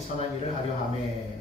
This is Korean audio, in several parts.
이 선한 일을 하려 하매.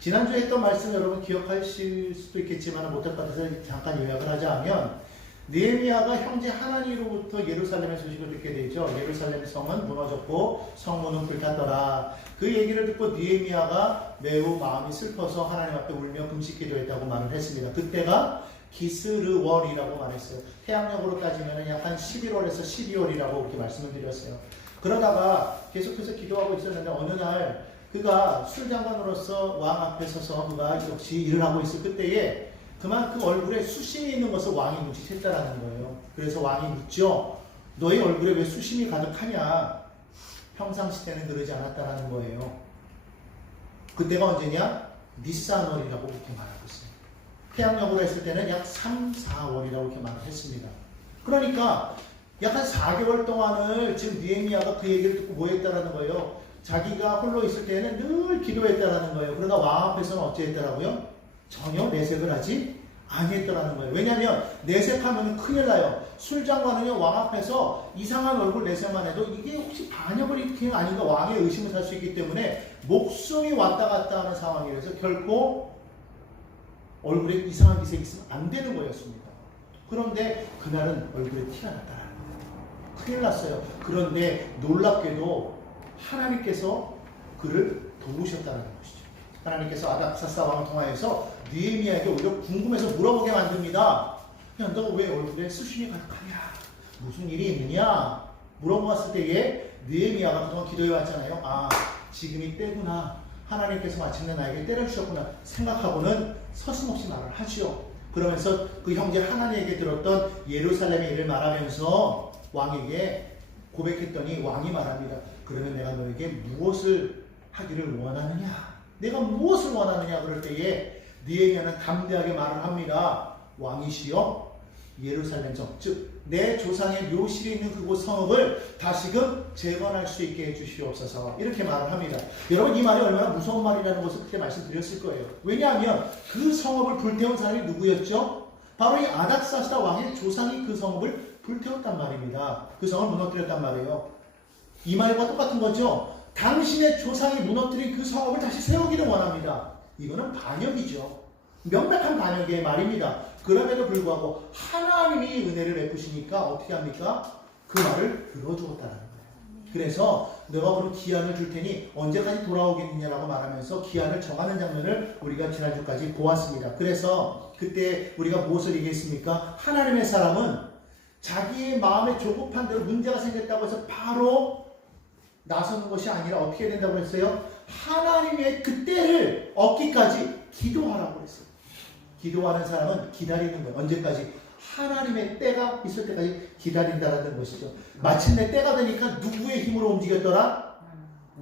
지난주에 했던 말씀 여러분 기억하실 수도 있겠지만 못할 것 같아서 잠깐 요약을 하자면 느헤미야가 형제 하나니로부터 예루살렘의 소식을 듣게 되죠. 예루살렘의 성은 무너졌고 성문은 불탔더라. 그 얘기를 듣고 느헤미야가 매우 마음이 슬퍼서 하나님 앞에 울며 금식 기도했다고 말을 했습니다. 그때가 기스르월이라고 말했어요. 해양력으로 따지면 약 한 11월에서 12월이라고 그렇게 말씀을 드렸어요. 그러다가 계속해서 기도하고 있었는데 어느 날 그가 술장관으로서 왕 앞에 서서 그가 역시 일을 하고 있을 그때에 그만큼 얼굴에 수심이 있는 것을 왕이 눈치챘다라는 거예요. 그래서 왕이 묻죠. 너의 얼굴에 왜 수심이 가득하냐? 평상시 때는 그러지 않았다라는 거예요. 그때가 언제냐? 니산월이라고 그렇게 말하고 있어요. 태양력으로 했을 때는 약 3, 4월이라고 이렇게 말을 했습니다. 그러니까 약 한 4개월 동안을 지금 느헤미야가 그 얘기를 듣고 뭐 했다라는 거예요. 자기가 홀로 있을 때는 늘 기도했다라는 거예요. 그러나 왕 앞에서는 어찌했더라고요? 전혀 내색을 하지 아니했더라는 거예요. 왜냐하면 내색하면 큰일 나요. 술장관은요 왕 앞에서 이상한 얼굴 내색만 해도 이게 혹시 반역을 일으키는 아닌가 왕의 의심을 살 수 있기 때문에 목숨이 왔다 갔다 하는 상황이라서 결코 얼굴에 이상한 기색이 있으면 안 되는 거였습니다. 그런데 그날은 얼굴에 티가 났다라는 거예요. 큰일 났어요. 그런데 놀랍게도 하나님께서 그를 도우셨다는 것이죠. 하나님께서 아닥사스다 왕을 통하여서 느헤미야에게 오히려 궁금해서 물어보게 만듭니다. 야, 너 왜 얼굴에 수심이 가득하냐? 무슨 일이 있느냐? 물어봤을 때에 느헤미야가 그동안 기도해왔잖아요. 아, 지금이 때구나. 하나님께서 마침내 나에게 때를 주셨구나 생각하고는 서슴없이 말을 하지요. 그러면서 그 형제 하나님에게 들었던 예루살렘의 일을 말하면서 왕에게 고백했더니 왕이 말합니다. 그러면 내가 너에게 무엇을 하기를 원하느냐? 내가 무엇을 원하느냐? 그럴 때에 느헤미야는 담대하게 말을 합니다. 왕이시여 예루살렘 성, 즉 내 조상의 묘실이 있는 그곳 성읍을 다시금 재건할 수 있게 해주시옵소서. 이렇게 말을 합니다. 여러분 이 말이 얼마나 무서운 말이라는 것을 그때 말씀드렸을 거예요. 왜냐하면 그 성읍을 불태운 사람이 누구였죠? 바로 이 아닥사스다 왕의 조상이 그 성읍을 불태웠단 말입니다. 그 성을 무너뜨렸단 말이에요. 이 말과 똑같은 거죠. 당신의 조상이 무너뜨린 그 성읍을 다시 세우기를 원합니다. 이거는 반역이죠. 명백한 반역의 말입니다. 그럼에도 불구하고 하나님이 은혜를 베푸시니까 어떻게 합니까? 그 말을 들어주었다는 거예요. 그래서 내가 그럼 기한을 줄 테니 언제까지 돌아오겠느냐라고 말하면서 기한을 정하는 장면을 우리가 지난주까지 보았습니다. 그래서 그때 우리가 무엇을 얘기했습니까? 하나님의 사람은 자기의 마음에 조급한 대로 문제가 생겼다고 해서 바로 나서는 것이 아니라 어떻게 된다고 했어요? 하나님의 그 때를 얻기까지 기도하라고 했어요. 기도하는 사람은 기다리는 거예요. 언제까지? 하나님의 때가 있을 때까지 기다린다는 것이죠. 마침내 때가 되니까 누구의 힘으로 움직였더라?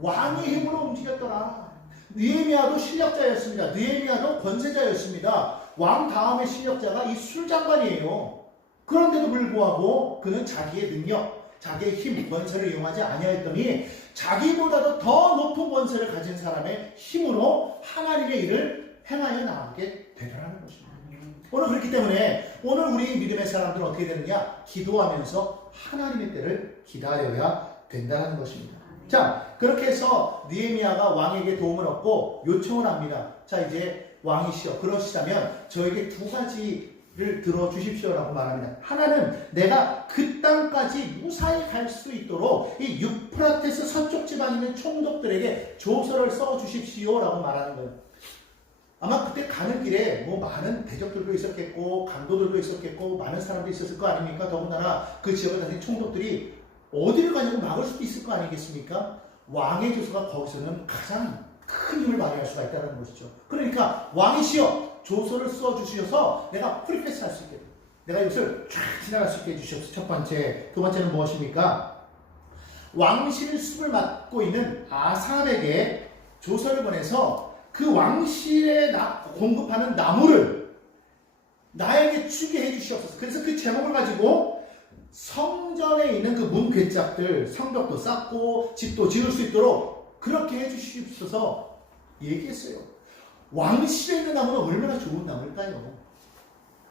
왕의 힘으로 움직였더라. 느헤미야도 실력자였습니다. 느헤미야도 권세자였습니다. 왕 다음의 실력자가 이 술장관이에요. 그런데도 불구하고 그는 자기의 능력, 자기의 힘, 권세를 이용하지 아니하였더니 자기보다도 더 높은 권세를 가진 사람의 힘으로 하나님의 일을 행하여 나가게 되더라는 것입니다. 오늘 그렇기 때문에 오늘 우리 믿음의 사람들은 어떻게 되느냐? 기도하면서 하나님의 때를 기다려야 된다는 것입니다. 자, 그렇게 해서 느헤미야가 왕에게 도움을 얻고 요청을 합니다. 자, 이제 왕이시여 그러시다면 저에게 두 가지를 들어주십시오라고 말합니다. 하나는 내가 그 땅까지 무사히 갈 수 있도록 이 유프라테스 서쪽 지방에 있는 총독들에게 조서를 써주십시오라고 말하는 거예요. 아마 그때 가는 길에 뭐 많은 대적들도 있었겠고 강도들도 있었겠고 많은 사람도 있었을 거 아닙니까? 더군다나 그 지역에 다니는 총독들이 어디를 가냐고 막을 수도 있을 거 아니겠습니까? 왕의 조서가 거기서는 가장 큰 힘을 발휘할 수가 있다는 것이죠. 그러니까 왕이시여 조서를 써주셔서 내가 프리패스 할 수 있게 내가 이것을 쫙 지나갈 수 있게 해주시옵소서. 첫 번째. 두 번째는 무엇입니까? 왕실 숲을 맡고 있는 아삽에게 조서를 보내서 그 왕실에 공급하는 나무를 나에게 주게 해주시옵소서. 그래서 그 제목을 가지고 성전에 있는 그 문 궤짝들, 성벽도 쌓고 집도 지을 수 있도록 그렇게 해주시옵소서 얘기했어요. 왕실에 있는 나무는 얼마나 좋은 나무일까요?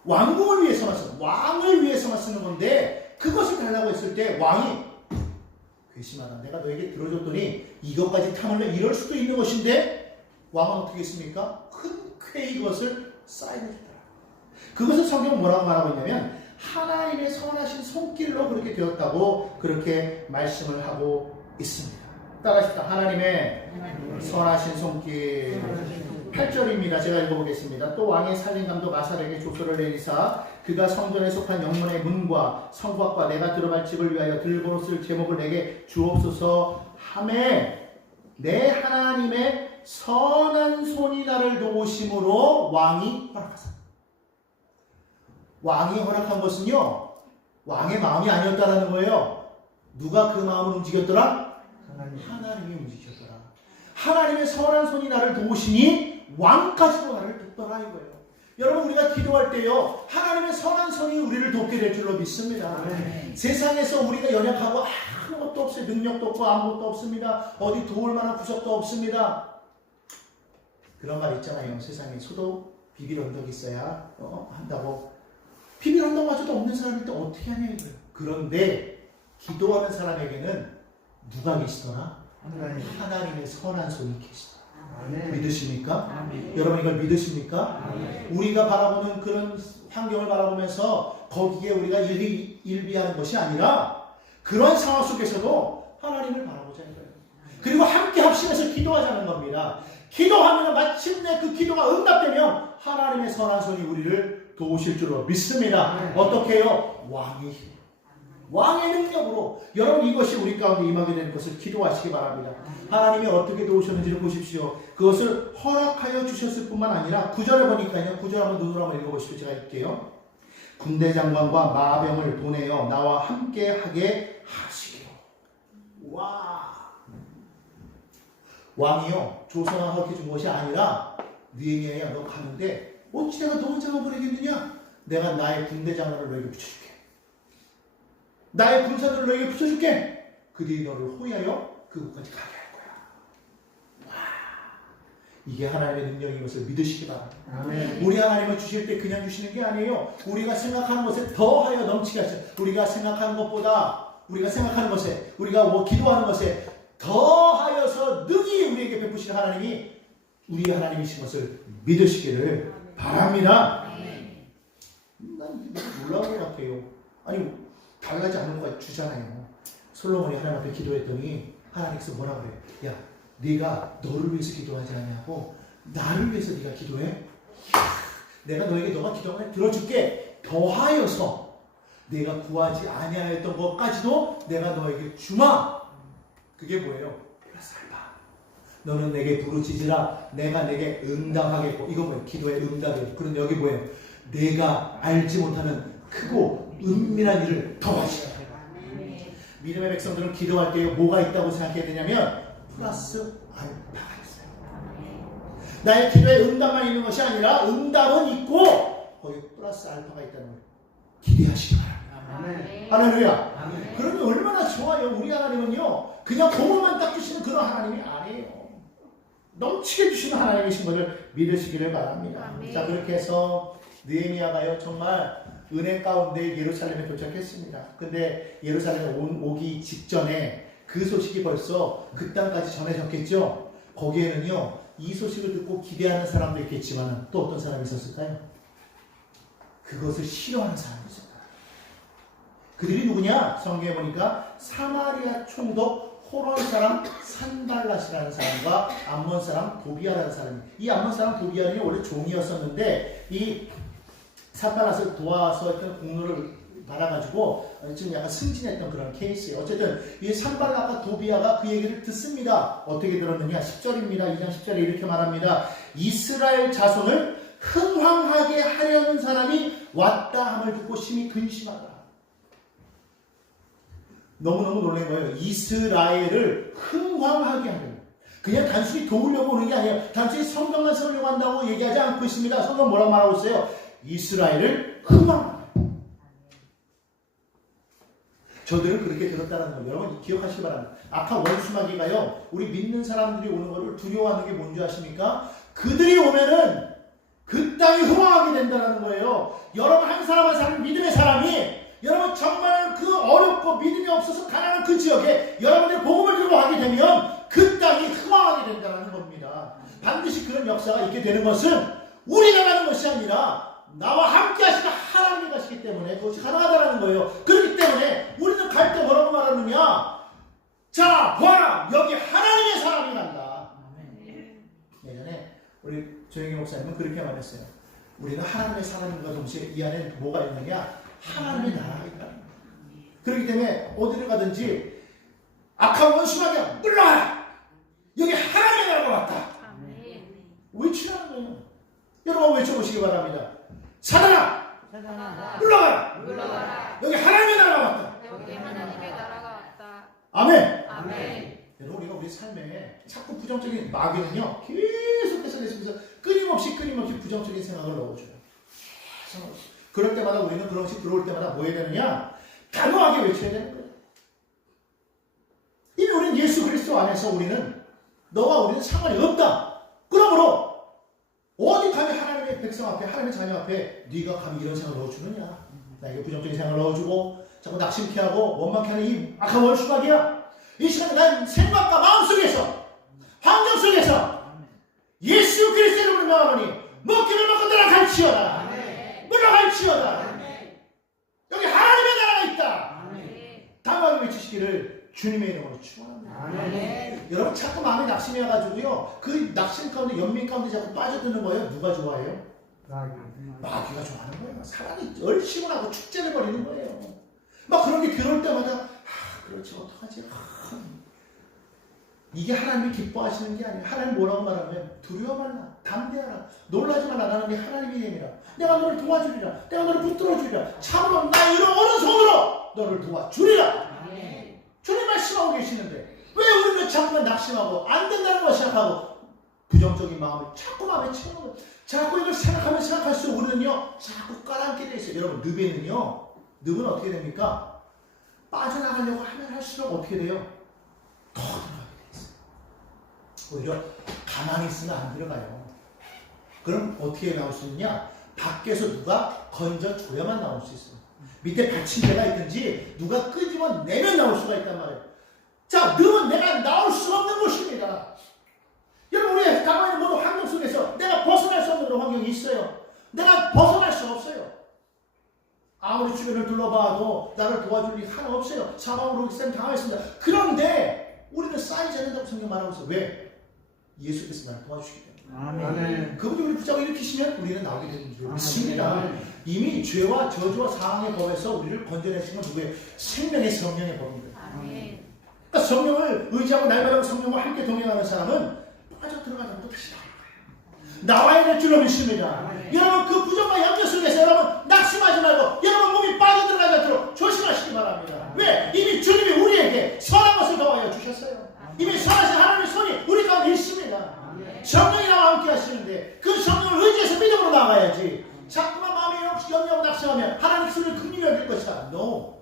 왕궁을 위해서만 쓰는, 왕을 위해서만 쓰는 건데 그것을 달라고 했을 때 왕이 괘씸하다. 내가 너에게 들어줬더니 이것까지 탐을내 이럴 수도 있는 것인데 왕은 어떻게 했습니까? 흔쾌히 이것을 사인해줬더라. 그것을 성경은 뭐라고 말하고 있냐면 하나님의 선하신 손길로 그렇게 되었다고 그렇게 말씀을 하고 있습니다. 따라하십시다. 하나님의 선하신 손길. 8절입니다. 제가 읽어보겠습니다. 또 왕이 살린 감독 아살에게 조서를 내리사 그가 성전에 속한 영문의 문과 성곽과 내가 들어갈 집을 위하여 들고 쓸 제목을 내게 주옵소서 하매 내 하나님의 선한 손이 나를 도우심으로 왕이 허락하사. 왕이 허락한 것은요, 왕의 마음이 아니었다라는 거예요. 누가 그 마음을 움직였더라? 하나님이 움직였더라. 하나님의 선한 손이 나를 도우시니 왕까지도 나를 돕더라 이거예요. 여러분 우리가 기도할 때요 하나님의 선한 손이 우리를 돕게 될 줄로 믿습니다. 세상에서 우리가 연약하고 아무것도 없어요. 능력도 없고 아무것도 없습니다. 어디 도울 만한 구석도 없습니다. 그런 말 있잖아요. 세상에 소도 비빌 언덕이 있어야 한다고. 비빌 언덕마저도 없는 사람일 때 어떻게 하냐 이거예요. 그런데 기도하는 사람에게는 누가 계시더라? 하나님의 선한 손이 계시다. 믿으십니까? 아멘. 여러분 이걸 믿으십니까? 아멘. 우리가 바라보는 그런 환경을 바라보면서 거기에 우리가 일비하는 것이 아니라 그런 상황 속에서도 하나님을 바라보자는 거예요. 그리고 함께 합심해서 기도하자는 겁니다. 기도하면 마침내 그 기도가 응답되면 하나님의 선한 손이 우리를 도우실 줄로 믿습니다. 아멘. 어떻게 해요? 왕의 힘. 왕의 능력으로 여러분 이것이 우리 가운데 임하게 되는 것을 기도하시기 바랍니다. 하나님이 어떻게 도우셨는지를 보십시오. 그것을 허락하여 주셨을 뿐만 아니라 9절에 보니까요. 9절 한번 눈으로 한번 읽어보십시오. 제가 읽게요. 군대 장관과 마병을 보내어 나와 함께 하게 하시기로. 와, 왕이요 조선을 허락해 준 것이 아니라 느헤미야야 너 가는데 어찌 내가 너 혼자만 보내겠느냐? 내가 나의 군대 장관을 너에게 붙여줄게. 나의 군사들을 너에게 붙여줄게. 그들이 너를 호위하여 그곳까지 가게 할 거야. 와, 이게 하나님의 능력인 것을 믿으시기 바랍니다. 아멘. 우리 하나님을 주실 때 그냥 주시는 게 아니에요. 우리가 생각하는 것에 더하여 넘치게 하셔. 우리가 생각하는 것보다 우리가 생각하는 것에 우리가 기도하는 것에 더하여서 능히 우리에게 베푸시는 하나님이 우리 하나님이신 것을 믿으시기를 바랍니다. 난 놀라운 것 같아요. 아니 달라지 않는 거 주잖아요. 솔로몬이 하나님 앞에 기도했더니 하나님께서 뭐라 그래? 야, 네가 너를 위해서 기도하지 않냐고 나를 위해서 네가 기도해? 내가 너에게 너가 기도하면 들어줄게. 더하여서 내가 구하지 아니하였던 것까지도 내가 너에게 주마. 그게 뭐예요? 플러스 알파. 너는 내게 부르짖으라 내가 내게 응답하겠고. 이거 뭐예요? 기도의 응답이에요. 그럼 여기 뭐예요? 내가 알지 못하는 크고 은밀한 일을 더하시라. 믿음의 백성들은 기도할 때 뭐가 있다고 생각해야 되냐면 플러스 알파가 있어요. 나의 기도에 응답만 있는 것이 아니라 응답은 있고 거기 플러스 알파가 있다는 거예요. 기대하시기 바랍니다. 할렐루야. 그러면 얼마나 좋아요. 우리 하나님은요 그냥 복음만 딱 주시는 그런 하나님이 아니에요. 넘치게 주시는 하나님이신 것을 믿으시기를 바랍니다. 자, 그렇게 해서 느헤미야가요 정말 은혜 가운데 예루살렘에 도착했습니다. 근데 예루살렘에 오기 직전에 그 소식이 벌써 그 땅까지 전해졌겠죠. 거기에는요 이 소식을 듣고 기대하는 사람도 있겠지만 또 어떤 사람이 있었을까요? 그것을 싫어하는 사람이 있었다. 그들이 누구냐? 성경에 보니까 사마리아 총독 호론 사람 산발랏이라는 사람과 암몬 사람 도비아라는 사람이. 이 암몬 사람 도비아는 원래 종이었었는데 이 산발랏을 도와서 일단 공로를 받아가지고 지금 약간 승진했던 그런 케이스예요. 어쨌든 이 산발랏과 도비아가 그 얘기를 듣습니다. 어떻게 들었느냐? 10절입니다. 2장 10절에 이렇게 말합니다. 이스라엘 자손을 흥황하게 하려는 사람이 왔다 함을 듣고 심히 근심하다. 너무너무 놀란 거예요. 이스라엘을 흥황하게 하는. 그냥 단순히 도우려고 오는 게 아니에요. 단순히 성경만 세우려고 한다고 얘기하지 않고 있습니다. 성경 뭐라고 말하고 있어요? 이스라엘을 흥황하게. 저들은 그렇게 들었다는 거예요. 여러분 기억하시기 바랍니다. 아까 원수마귀가요. 우리 믿는 사람들이 오는 것을 두려워하는 게 뭔지 아십니까? 그들이 오면은 그 땅이 흥황하게 된다는 거예요. 여러분 한 사람 한 사람 믿음의 사람이 여러분 정말 그 어렵고 믿음이 없어서 가난한 그 지역에 여러분들이 복음을 들고 가게 되면 그 땅이 흥황하게 된다는 겁니다. 반드시 그런 역사가 있게 되는 것은 우리가 가는 것이 아니라 나와 함께 하시는 하나님이 가시기 때문에 그것이 가능하다는 거예요. 그렇기 때문에 우리는 갈 때 뭐라고 말하느냐? 자, 보아라! 여기 하나님의 사람이 간다. 예전에 우리 조영기 목사님은 그렇게 말했어요. 우리는 하나님의 사람인과 동시에 이 안에 뭐가 있느냐? 하나님의 나라가 있다. 그렇기 때문에 어디를 가든지 악한 원수마귀야 물러가라! 여기 하나님의 나라가 왔다. 외치라는 거예요. 여러분 외쳐보시기 바랍니다. 사단아! 물러가라! 여기 하나님의 나라가 왔다. 아멘. 여러분 우리가 우리 삶에 자꾸 부정적인 마귀는요 계속해서 끊임없이 부정적인 생각을 넣어줘요. 그럴 때마다 우리는 그런 것이 들어올 때마다 뭐 해야 되느냐? 단호하게 외쳐야 되는 거예요. 이미 우리는 예수 그리스도 안에서 우리는 너와 우리는 상관이 없다. 그러므로 어디 감히 하나님의 백성 앞에 하나님의 자녀 앞에 네가 감히 이런 생각을 넣어주느냐? 나에게 부정적인 생각을 넣어주고 자꾸 낙심케 하고 원망케 하는 이 악한 원수마귀야. 이 시간에 난 생각과 마음 속에서 환경 속에서 예수 그리스도의 이름으로 명하노니 먹기를 먹고 들어갈지어다. 물러갈지어다. 여기 하나님의 나라가 있다. 당황하게 외치시기를 주님의 이름으로 축원합니다. 여러분 자꾸 마음에 낙심이 와가지고요 그 낙심 가운데 연민 가운데 자꾸 빠져드는 거예요. 누가 좋아해요? 마귀가 좋아하는 거예요. 사람이 얼씨구 하고 축제를 벌이는 거예요. 막 그런 게 들어올 때마다 그렇지 어떡하지? 이게 하나님이 기뻐하시는 게 아니에요. 하나님 뭐라고 말하면 두려워 말라, 담대하라, 놀라지 말라. 나는 네 하나님의 힘이라. 내가 너를 도와주리라. 내가 너를 붙들어주리라. 참으로 나 이런 오른손으로 너를 도와주리라. 주님 말씀하고 계시는데 왜 우리는 자꾸만 낙심하고 안 된다는 걸 생각하고 부정적인 마음을 자꾸 마음에 채우는 거예요. 자꾸 이걸 생각하면 생각할수록 우리는요 자꾸 깔아앉게 돼 있어요. 여러분 늪은 어떻게 됩니까? 빠져나가려고 하면 할수록 어떻게 돼요? 더 들어가게 돼 있어요. 오히려 가만히 있으면 안 들어가요. 그럼 어떻게 나올 수 있냐? 밖에서 누가 건져줘야만 나올 수 있어요. 밑에 받침대가 있든지 누가 끄집어내면 나올 수가 있단 말이에요. 자, 늪은 내가 나올 수 없는 곳입니다. 여러분 우리 가만히 있는 모든 환경 속에서 내가 벗어날 수 없는 그런 환경이 있어요. 내가 벗어날 수 없어요. 아무리 주변을 둘러봐도 나를 도와줄 일 하나 없어요. 사망으로 쌤 당하였습니다. 그런데 우리는 쌓이지 않는다고 성경 말하고 있어요. 왜? 예수께서 나를 도와주시기 때문에. 아멘. 그분이 우리 붙잡고 일으키시면 우리는 나오게 되는 줄 믿습니다. 이미 죄와 저주와 사망의 법에서 우리를 건져내신 건 누구예요? 생명의 성령의 법입니다. 아멘. 그러니까 성령을 의지하고 날마다 성령과 함께 동행하는 사람은 빠져들어가지 않고 다시 나와야 될 줄로 믿습니다. 여러분 그 부정과 염려 속에서 여러분 낙심하지 말고 여러분 몸이 빠져들어가지 않도록 조심하시기 바랍니다. 왜? 이미 주님이 우리에게 선한 것을 더하여 주셨어요. 이미 선하신 하나님의 손이 우리 가운데 있습니다. 성령이 나와 함께 하시는데 그 성령을 의지해서 믿음으로 나가야지 자꾸만 마음에 염려하고 낙심하면 하나님 손을 긍휼히 여길 것이다. No.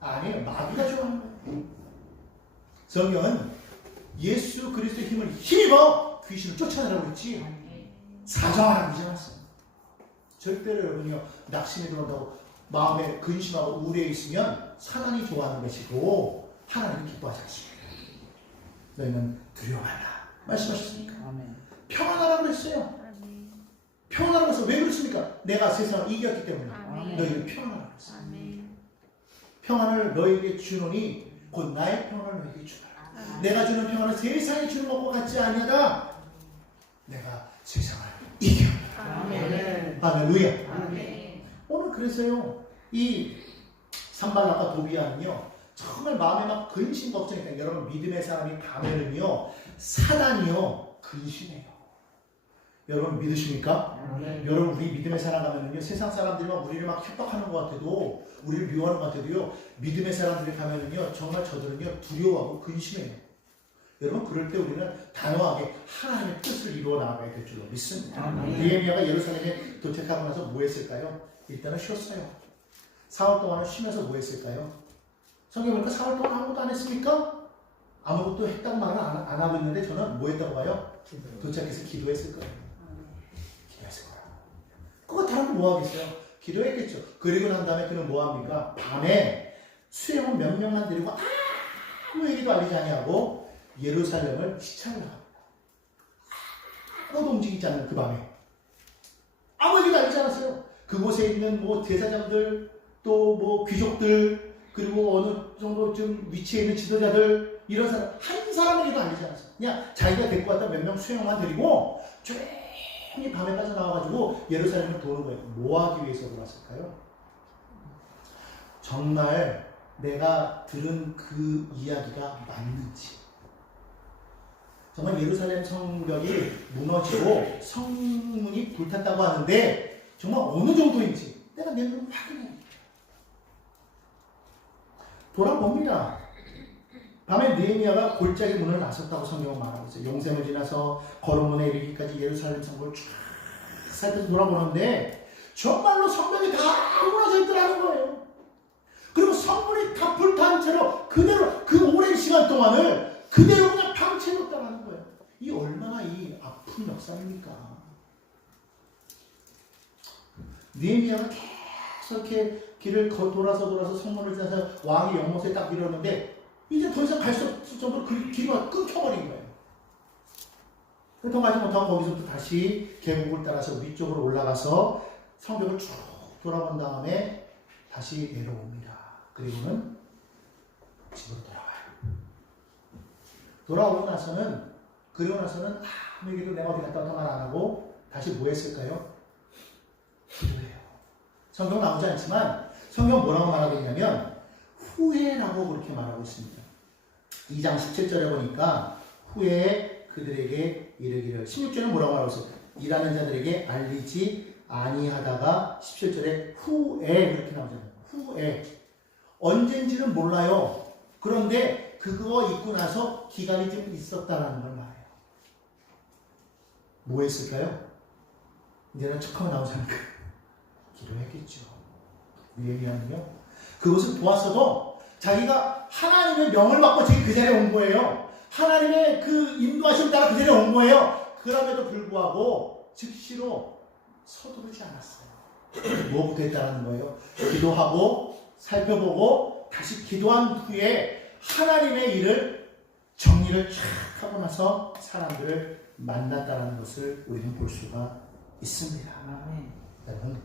아니에요. 마귀가 좋아하는 거예요. 성경은 예수 그리스도의 힘을 힘입어 귀신을 쫓아내라고 했지 사정하라고 하지 않았어요. 절대로 여러분이요 낙심이 들어온다고 마음에 근심하고 우울해 있으면 사단이 좋아하는 것이고 하나님이 기뻐하지 않습니다. 너희는 두려워 말라 말씀하셨습니까? 평안하라고 했어요. 평안하라고 해서 왜 그렇습니까? 내가 세상을 이겼기 때문에 너희는 평안하라고 했어요. 평안을 너희에게 주노니 곧 나의 평안을 너희에게 주노라. 내가 주는 평안은 세상이 주는 것과 같지 아니하다. 내가 세상을 이겨옵니다. 할렐루야. 오늘 그래서요 이 산발락과 도비아는요 정말 마음에 막 근심 걱정이 여러분 믿음의 사람이 가면은요 사단이요 근심해요. 여러분 믿으십니까? 여러분 우리 믿음의 사람 가면은요 세상 사람들이 막 우리를 막 협박하는 것 같아도 우리를 미워하는 것 같아도요 믿음의 사람들이 가면은요 정말 저들은요 두려워하고 근심해요. 여러분 그럴 때 우리는 단호하게 하나님의 뜻을 이루어 나가야 될 줄로 믿습니다. 느헤미야가 예루살렘에 도착하고 나서 뭐 했을까요? 일단은 쉬었어요. 4월 동안은 쉬면서 뭐 했을까요? 성경 보니까 4월 동안 아무것도 안 했습니까? 아무것도 했다고 말은 안 하고 있는데 저는 뭐 했다고 봐요? 도착해서 기도했을 거예요. 기도했을 거예요. 그거 다른 거 뭐 하겠어요? 기도했겠죠. 그리고 난 다음에 그는 뭐합니까? 밤에 수행원 몇 명만 데리고 아무에게도 알리지 아니하고 예루살렘을 시찰을 합니다. 아무도 움직이지 않는 그 밤에 아무에게도 알리지 않았어요. 그곳에 있는 뭐 제사장들, 또 뭐 귀족들, 그리고 어느 정도 좀 위치에 있는 지도자들, 이런 사람 한 사람에게도 알리지 않았어요. 그냥 자기가 데리고 왔던 몇 명 수행만 데리고 조용히 밤에 빠져나와가지고 예루살렘을 도는 거예요. 뭐 하기 위해서 돌았을까요? 정말 내가 들은 그 이야기가 맞는지, 정말 예루살렘 성벽이 무너지고 성문이 불탔다고 하는데 정말 어느 정도인지 내가 내 눈으로 확인해. 돌아봅니다. 밤에 느헤미야가 골짜기 문을 나섰다고 성경은 말하고 있어요. 용샘을 지나서 거름문에 이르기까지 예루살렘 성벽을 쫙 살펴서 돌아보는데 정말로 성벽이 다 무너져 있더라는 거예요. 그리고 성문이 다 불탄 채로 그대로 그 오랜 시간 동안을 그대로 그냥 방치해뒀다는 거예요. 이 얼마나 이 아픈 역사입니까? 느헤미야가 계속 이렇게 길을 돌아서 성문을 지나서 왕의 연못에 딱 이르렀는데 이제 더 이상 갈 수 없을 정도로 그 길이 끊겨버린 거예요. 더 가지 못하고 거기서부터 다시 계곡을 따라서 위쪽으로 올라가서 성벽을 쭉 돌아본 다음에 다시 내려옵니다. 그리고는 집으로 돌아와요. 돌아오고 나서는, 그리고 나서는 아무에게도 내가 어디 갔다 왔다 말 안 하고 다시 뭐 했을까요? 기도해요. 성경 나오지 않지만 성경 뭐라고 말하고 있냐면 후회라고 그렇게 말하고 있습니다. 2장 17절에 보니까 후에 그들에게 이르기를, 16절은 뭐라고 말하고 있어요? 일하는 자들에게 알리지 아니하다가 17절에 후에 그렇게 나오잖아요. 후에. 언젠지는 몰라요. 그런데 그거 있고 나서 기간이 좀 있었다라는 걸 말해요. 뭐 했을까요? 이제는 척하면 나오지 않을까? 기도했겠죠. 느헤미야는요, 그것을 보았어도 자기가 하나님의 명을 받고 지금 그 자리에 온 거예요. 하나님의 그 인도하심 따라 그 자리에 온 거예요. 그럼에도 불구하고 즉시로 서두르지 않았어요. 뭐부터 했다는 거예요? 기도하고 살펴보고 다시 기도한 후에 하나님의 일을 정리를 쫙 하고 나서 사람들을 만났다는 것을 우리는 볼 수가 있습니다. 여러분,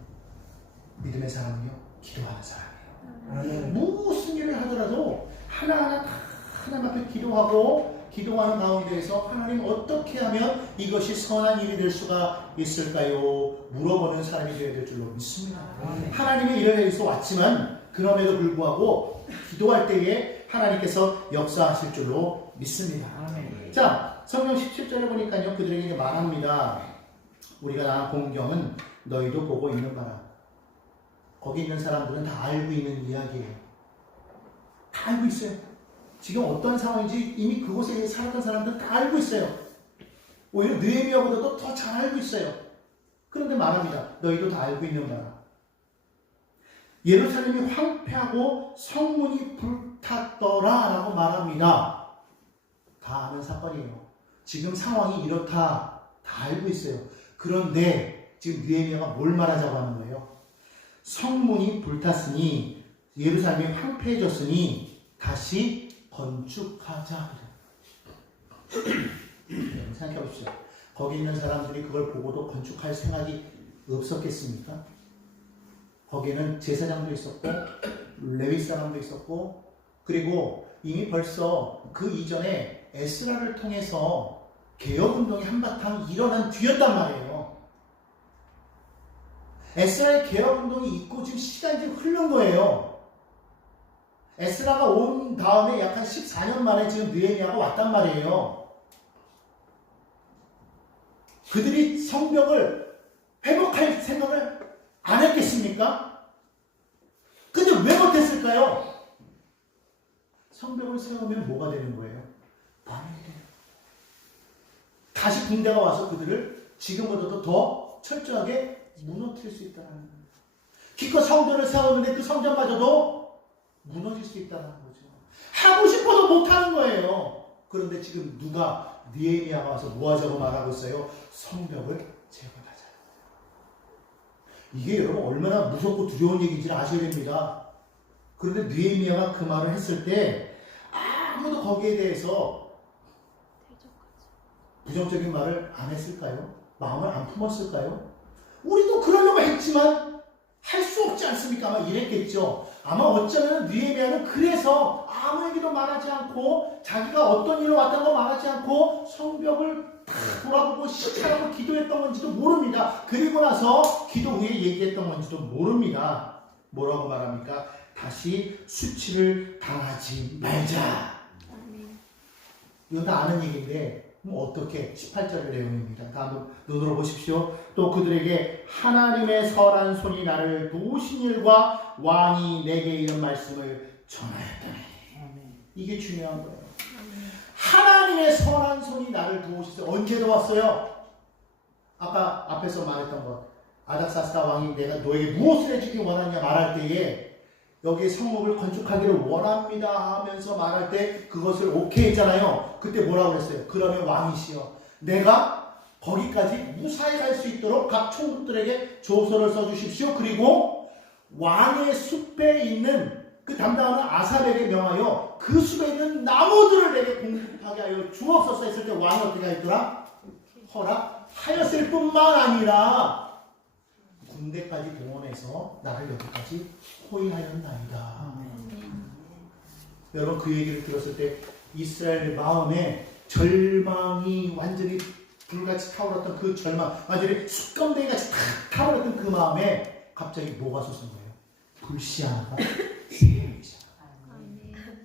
믿음의 사람은요, 기도하는 사람이에요. 무슨 일을 하더라도 하나하나 다 하나님 앞에 기도하는 가운데에서 하나님 어떻게 하면 이것이 선한 일이 될 수가 있을까요? 물어보는 사람이 되어야 될 줄로 믿습니다. 하나님의 일에 대해서 왔지만 그럼에도 불구하고 기도할 때에 하나님께서 역사하실 줄로 믿습니다. 자, 성경 17절에 보니까요, 그들에게 말합니다. 우리가 나간 공경은 너희도 보고 있는 바라. 거기 있는 사람들은 다 알고 있는 이야기예요. 다 알고 있어요. 지금 어떤 상황인지 이미 그곳에 살았던 사람들은 다 알고 있어요. 오히려 느헤미야보다도 더 잘 알고 있어요. 그런데 말합니다. 너희도 다 알고 있는 바라. 예루살렘이 황폐하고 성문이 불탔더라 라고 말합니다. 다 아는 사건이에요. 지금 상황이 이렇다 다 알고 있어요. 그런데 지금 느헤미야가 뭘 말하자고 하는 거예요? 성문이 불탔으니 예루살렘이 황폐해졌으니 다시 건축하자. 생각해 보십시오. 거기 있는 사람들이 그걸 보고도 건축할 생각이 없었겠습니까? 거기에는 제사장도 있었고 레위 사람도 있었고, 그리고 이미 벌써 그 이전에 에스라를 통해서 개혁운동이 한바탕 일어난 뒤였단 말이에요. 에스라의 개혁운동이 있고 지금 시간이 좀 흐른 거예요. 에스라가 온 다음에 약 한 14년 만에 지금 느헤미야가 왔단 말이에요. 그들이 성벽을 회복할 생각을 안 했겠습니까? 근데 왜 못했을까요? 성벽을 세우면 뭐가 되는 거예요? 반응이 돼요. 다시 군대가 와서 그들을 지금보다도 더 철저하게 무너뜨릴 수 있다는 거예요. 기껏 성전을 세웠는데 그 성전마저도 무너질 수 있다는 거죠. 하고 싶어도 못하는 거예요. 그런데 지금 누가 느헤미야가 와서 뭐 하자고 말하고 있어요? 성벽을 재건하자. 이게 여러분 얼마나 무섭고 두려운 얘기인지를 아셔야 됩니다. 그런데 느헤미야가 그 말을 했을 때 아무도 거기에 대해서 부정적인 말을 안 했을까요? 마음을 안 품었을까요? 우리도 그러려고 했지만 할 수 없지 않습니까? 아마 이랬겠죠. 아마 어쩌면 느헤미야는 그래서 아무 얘기도 말하지 않고 자기가 어떤 일로 왔다는 거 말하지 않고 성벽을 다 돌아보고 시찰하고 기도했던 건지도 모릅니다. 그리고 나서 기도 후에 얘기했던 건지도 모릅니다. 뭐라고 말합니까? 다시 수치를 당하지 말자. 이건 다 아는 얘기인데 어떻게? 18절의 내용입니다. 다음 눈으로 보십시오. 또 그들에게 하나님의 선한 손이 나를 도우신 일과 왕이 내게 이런 말씀을 전하였더니. 이게 중요한 거예요. 하나님의 선한 손이 나를 도우셨어요. 언제 도왔어요? 아까 앞에서 말했던 것. 아닥사스다 왕이 내가 너에게 무엇을 해주기 원하냐 말할 때에 여기에 성읍을 건축하기를 원합니다 하면서 말할 때 그것을 오케이 했잖아요. 그때 뭐라고 그랬어요? 그러면 왕이시여 내가 거기까지 무사히 갈 수 있도록 각 총독들에게 조서를 써주십시오. 그리고 왕의 숲에 있는 그 담당하는 아삽에게 명하여 그 숲에 있는 나무들을 내게 공급하게 하여 주옵소서 했을 때 왕이 어떻게 하였더라? 허락하였을 뿐만 아니라 군대까지 동원해서 나를 여기까지 호위하였나이다. 여러분 그 얘기를 들었을 때 이스라엘의 마음에 절망이 완전히 불같이 타오랐던 그 절망, 완전히 숯검댕이같이 탁 타오랐던 그 마음에 갑자기 뭐가 솟은 거예요? 불씨 하나가 휘어오르기 시작한 거예요.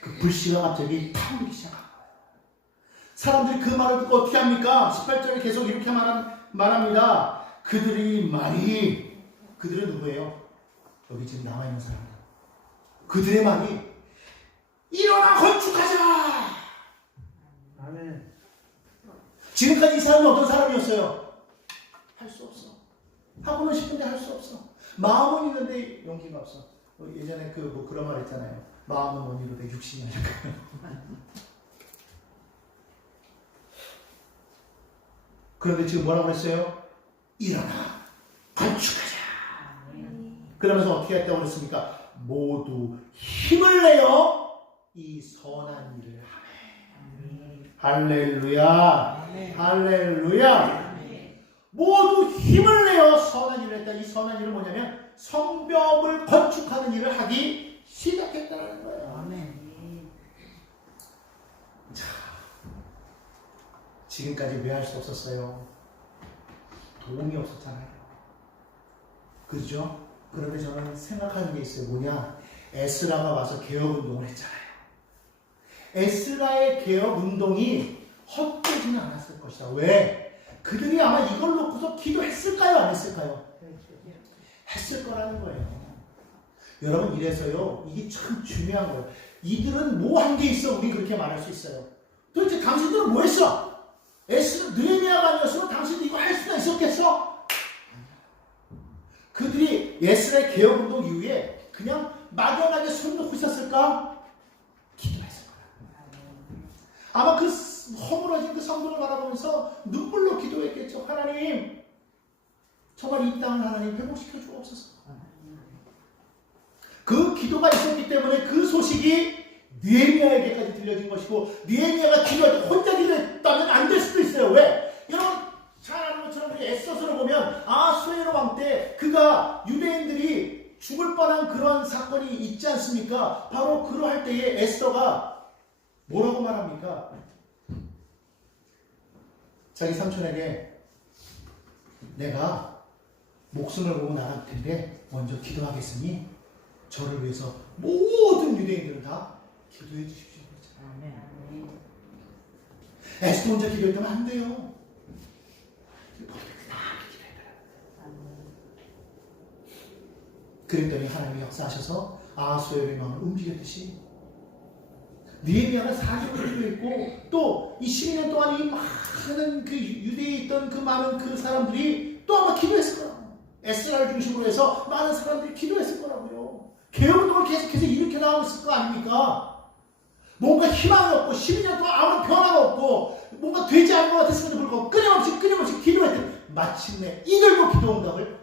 그 불씨가 갑자기 타오르기 시작한 거예요. 사람들이 그 말을 듣고 어떻게 합니까? 18절에 계속 이렇게 말합니다. 그들이 말이, 그들은 누구예요? 여기 지금 남아있는 사람들. 그들의 말이 일어나 건축하자. 아멘. 지금까지 이 사람은 어떤 사람이었어요? 할 수 없어. 하고는 싶은데 할 수 없어. 마음은 있는데 용기가 없어. 예전에 그런 말 했잖아요. 마음은 원이로되 육신이 아닐까. 그런데 지금 뭐라고 했어요? 일어나 건축하자. 그러면서 어떻게 했다고 그랬습니까? 모두 힘을 내어 이 선한 일을 하네. 할렐루야. 할렐루야. 모두 힘을 내어 선한 일을 했다. 이 선한 일은 뭐냐면 성벽을 건축하는 일을 하기 시작했다는 거예요. 아멘. 자, 지금까지 왜 할 수 없었어요? 도움이 없었잖아요. 그죠? 그런데 저는 생각하는 게 있어요. 뭐냐? 에스라가 와서 개혁운동을 했잖아요. 에스라의 개혁운동이 헛되지는 않았을 것이다. 왜? 그들이 아마 이걸 놓고서 기도했을까요? 안 했을까요? 했을 거라는 거예요. 여러분 이래서요. 이게 참 중요한 거예요. 이들은 뭐 한 게 있어? 우리 그렇게 말할 수 있어요. 도대체 당신들은 뭐 했어? 느헤미야가 아니었으면 당신도 이거 할 수가 있었겠어? 그들이 에스라의 개혁운동 이후에 그냥 막연하게 손 놓고 있었을까? 기도했을 거야. 아마 그 허물어진 그 성도를 바라보면서 눈물로 기도했겠죠. 하나님, 정말 이 땅을 하나님 회복시켜 주옵소서. 그 기도가 있었기 때문에 그 소식이 느헤미야에게까지 들려진 것이고, 느헤미야가 기도할 때 혼자 기도했다면 안 될 수도 있어요. 왜? 여러분 잘 아는 것처럼 우리 에스더서를 보면 아수에로 왕 때 그가 유대인들이 죽을 뻔한 그런 사건이 있지 않습니까? 바로 그러할 때에 에스더가 뭐라고 말합니까? 자기 삼촌에게 내가 목숨을 걸고 나갈 텐데 먼저 기도하겠으니 저를 위해서 모든 유대인들은 다 기도해 주십시오. 에스더 혼자 기도했다면 안 돼요. 그랬더니 하나님이 역사하셔서 아하수에로의 마음을 움직였듯이 느헤미야가 4개월 기도했고 또 이 12년 동안 이 많은 그 유대에 있던 그 많은 그 사람들이 또 아마 기도했을 거라고. 에스라를 중심으로 해서 많은 사람들이 기도했을 거라고요. 개혁운동을 계속해서 일으켜 나가고 있을 거 아닙니까? 뭔가 희망이 없고 12년 동안 아무런 변화가 없고 뭔가 되지 않은 것 같았음에도 불구하고 끊임없이 기도했더니 마침내 이들도 기도 응답을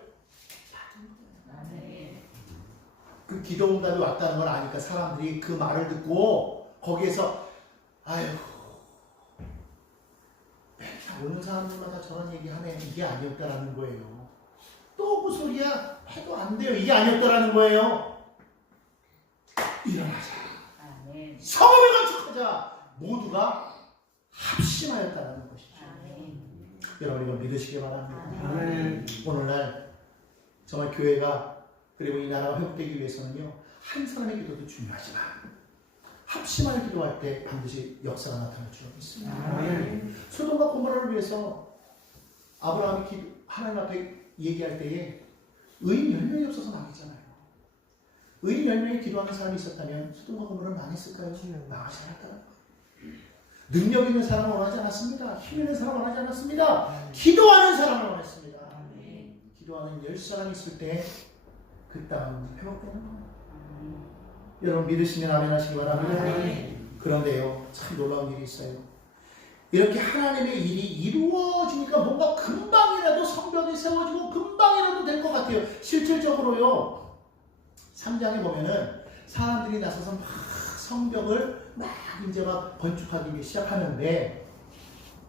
기도 응답이 왔다는 걸 아니까 사람들이 그 말을 듣고 거기에서 아유 맨날 오는 사람들마다 저런 얘기하네. 이게 아니었다라는 거예요. 또 그 소리야 해도 안 돼요. 이게 아니었다라는 거예요. 일어나자. 성읍을 건축하자. 모두가 합심하였다라는 것이죠. 여러분 이거 믿으시기 바랍니다. 오늘날 정말 교회가 그리고 이 나라가 회복되기 위해서는요. 한 사람의 기도도 중요하지만 합심하여 기도할 때 반드시 역사가 나타날 줄 믿습니다. 소돔과 고모라를 위해서 아브라함이 하나님 앞에 얘기할 때에 의인 10명이 없어서 망했잖아요. 의인 10명이 기도하는 사람이 있었다면 소돔과 고모라는 망했을까요? 망하지 않았다는 거예요. 능력 있는 사람을 원하지 않았습니다. 힘 있는 사람을 원하지 않았습니다. 기도하는 사람을 원했습니다. 기도하는 10사람이 있을 때 그 땅은 회복되는 거예요. 여러분 믿으시면 아멘 하시기 바랍니다. 그런데요, 참 놀라운 일이 있어요. 이렇게 하나님의 일이 이루어지니까 뭔가 금방이라도 성벽이 세워지고 금방이라도 될 것 같아요. 실질적으로요, 3장에 보면은 사람들이 나서서 막 성벽을 막 이제 막 건축하기 시작하는데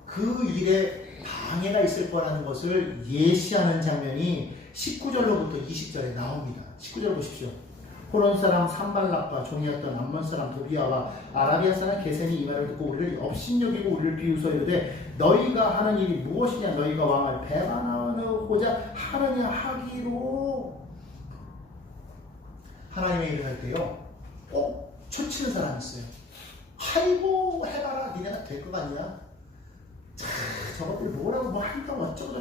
그 일에 방해가 있을 거라는 것을 예시하는 장면이 19절로부터 20절에 나옵니다. 19절 보십시오. 호론 사람 산발락과 종이었던 암몬 사람 도비아와 아라비아 사람 게셈이 이 말을 듣고 우리를 업신여기고 우리를 비웃어 이르되 너희가 하는 일이 무엇이냐. 너희가 왕을 배반하고자 하느냐 하기로. 하나님의 일을 할 때요 꼭 초치는 사람이 있어요. 아이고 해봐라. 니네가 될 것 같냐. 저것들 뭐라고 뭐 한다고 어쩌고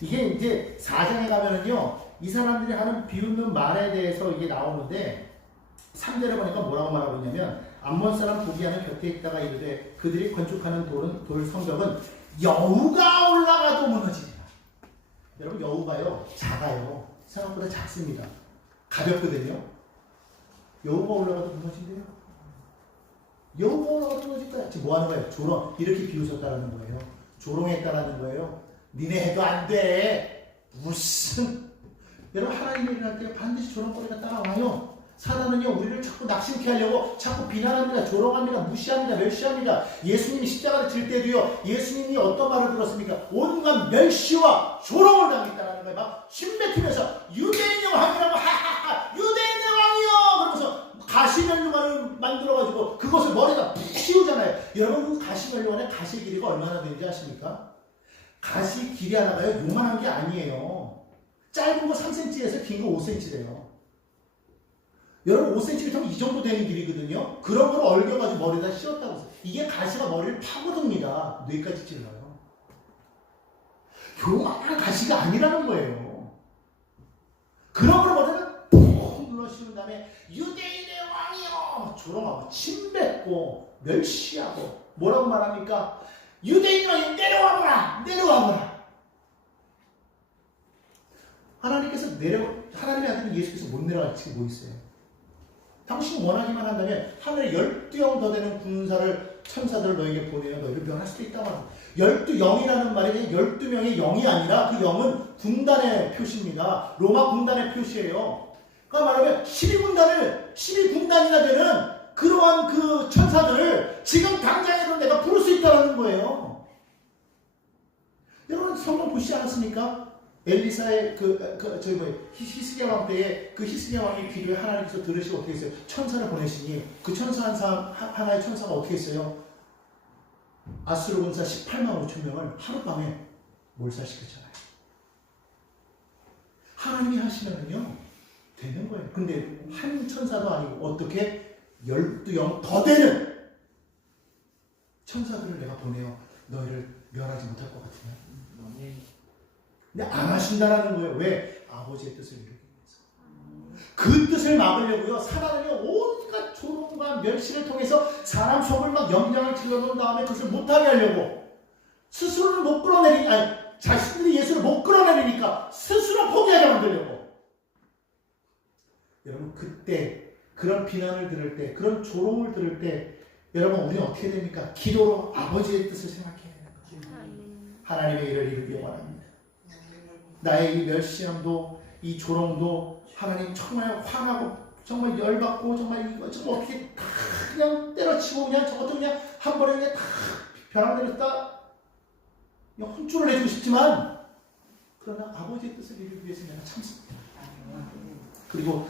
이게 이제 4장에 가면은요 이 사람들이 하는 비웃는 말에 대해서 이게 나오는데 3절에 보니까 뭐라고 말하고 있냐면 암몬 사람 도비아는 곁에 있다가 이르되 그들이 건축하는 돌 성벽은 여우가 올라가도 무너지리라. 여러분 여우가요 작아요. 생각보다 작습니다. 가볍거든요. 여우가 올라가도 무너진대요. 여우가 올라가도 무너진다. 지금 뭐 하는 거예요? 조롱. 이렇게 비웃었다라는 거예요. 조롱했다라는 거예요. 니네 해도 안 돼. 무슨. 여러분 하나님의 일을 할 때 반드시 조롱거리가 따라와요. 사단은요 우리를 자꾸 낙심케 하려고 자꾸 비난합니다. 조롱합니다. 무시합니다. 멸시합니다. 예수님이 십자가를 질 때도요 예수님이 어떤 말을 들었습니까? 온갖 멸시와 조롱을 당했다는 거예요. 막 침뱉으면서 유대인의 왕이라고 하하하 유대인의 왕이요 그러면서 가시면류관을 만들어가지고 그것을 머리에다 푹 씌우잖아요. 여러분 그 가시면류관의 가시 길이가 얼마나 되는지 아십니까? 가시 길이 하나가요 요만한 게 아니에요. 짧은 거 3cm에서 긴 거 5cm래요. 여러분 5cm 이 정도 되는 길이거든요. 그런 걸 얽어가지고 머리에다 씌웠다고 해서 이게 가시가 머리를 파고듭니다. 뇌까지 찔러요. 요만한 가시가 아니라는 거예요. 그런 걸 머리에다 푹 눌러 씌운 다음에 유대인의 왕이요 조롱하고 침뱉고 멸시하고 뭐라고 말합니까? 유대인 왕이 내려와보라. 하나님의 아들은 예수께서 못 내려갈 지금 뭐 있어요? 당신이 원하기만 한다면 하늘에 12영 더 되는 군사를 천사들을 너에게 보내어 너희를 멸할 수도 있다고 합니다. 12영이라는 말이 12명의 영이 아니라 그 영은 군단의 표시입니다. 로마 군단의 표시예요. 그러니까 말하면 12군단이나 되는 그러한 그 천사들을 지금 당장에도 내가 부를 수 있다는 거예요. 여러분 성경 보시지 않았습니까? 엘리사의 히스기야 왕 때에 그 히스기야 왕의 기도에 하나님께서 들으시고 어떻게 했어요? 천사를 보내시니 그 천사 하나의 천사가 어떻게 했어요? 아수르 군사 18만 5천 명을 하룻밤에 몰살시켰잖아요. 하나님이 하시면은요 되는 거예요. 근데 한 천사도 아니고 어떻게 12영 더 되는 천사들을 내가 보내어 너희를 멸하지 못할 것 같으냐? 근데 안 하신다라는 거예요. 왜? 아버지의 뜻을 이루기 위해서. 그 뜻을 막으려고요. 사단은요 온갖 조롱과 멸시를 통해서 사람 속을 막 염장을 찔러놓은 다음에 그것을 못하게 하려고 스스로를 못 끌어내리니까 자신들이 예수를 못 끌어내리니까 스스로 포기하게 만들려고. 여러분 그때 그런 비난을 들을 때 그런 조롱을 들을 때 여러분 우리는 어떻게 됩니까? 기도로 아버지의 뜻을 생각해야 되는 거죠. 하나님의 일을 이루기 원합니다. 나의 이 멸시함도 이 조롱도 하나님 정말 화나고 정말 열받고 정말 이거 좀 어떻게 다 그냥 때려치고 그냥 저것도 그냥 한 번에 그냥 다 벼락 내렸다 그냥 혼쭐을 내주고 싶지만 그러나 아버지의 뜻을 이루기 위해서 내가 참습니다. 그리고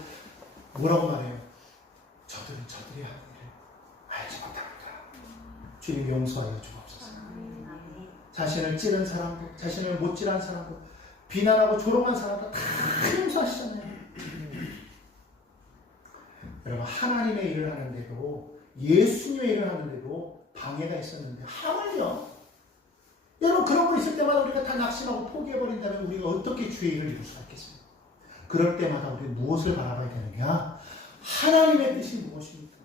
뭐라고 말해요? 저들은 저들이 하는 일을 알지 못합니다. 주님 용서하여 주옵소서. 자신을 찌른 사람도 자신을 못 찌른 사람도 비난하고 조롱한 사람도 다 용서하시잖아요. 여러분 하나님의 일을 하는데도 예수님의 일을 하는데도 방해가 있었는데 하물며 여러분 그런 거 있을 때마다 우리가 다 낙심하고 포기해버린다면 우리가 어떻게 주의 일을 이룰 수가 있겠습니까? 그럴 때마다 우리는 무엇을 바라봐야 되느냐? 하나님의 뜻이 무엇입니까?